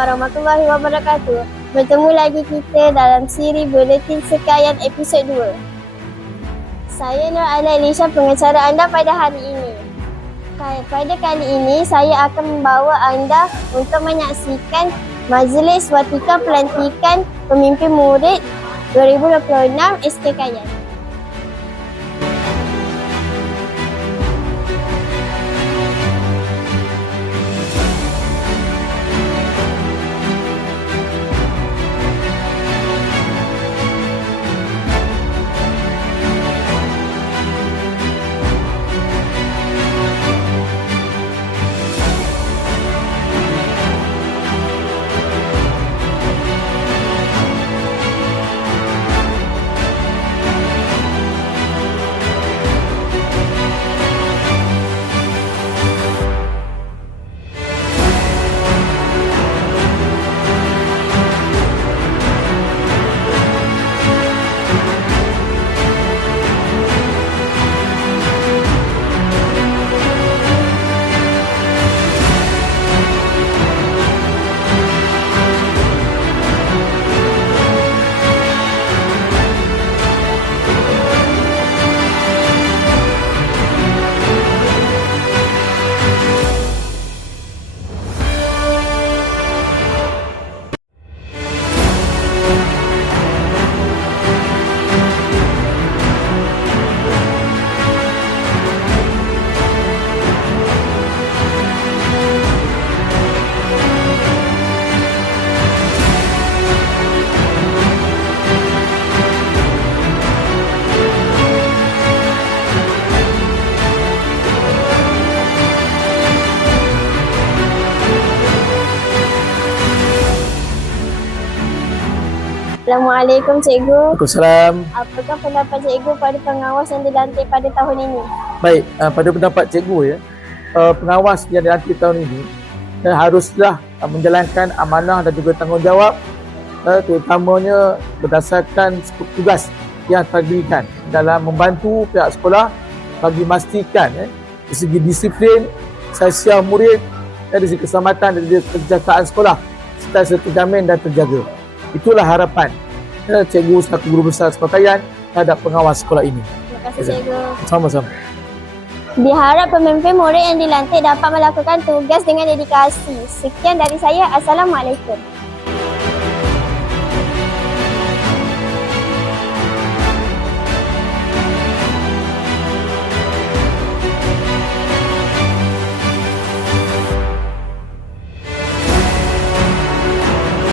warahmatullahi wabarakatuh. Bertemu lagi kita dalam siri Buletin Sekalian episod 2. Saya Nur Aina Elisha, pengacara anda pada hari ini. Pada kali ini, saya akan membawa anda untuk menyaksikan Majlis Watika Pelantikan Pemimpin Murid 2026 SK Kayan. Assalamualaikum Cikgu. Waalaikumsalam. Apakah pendapat Cikgu pada pengawas yang dilantik pada tahun ini? Baik, pada pendapat cikgu pengawas yang dilantik tahun ini haruslah menjalankan amanah dan juga tanggungjawab, terutamanya berdasarkan tugas yang telah diberikan dalam membantu pihak sekolah bagi memastikan dari segi disiplin, sosial murid, dari segi keselamatan dan kesejahteraan sekolah serta terjamin dan terjaga. Itulah harapan cikgu selaku guru besar Sekolah Kayan terhadap pengawas sekolah ini. Terima kasih Cikgu. Sama-sama. Diharap pemimpin murid yang dilantik dapat melakukan tugas dengan dedikasi. Sekian dari saya. Assalamualaikum.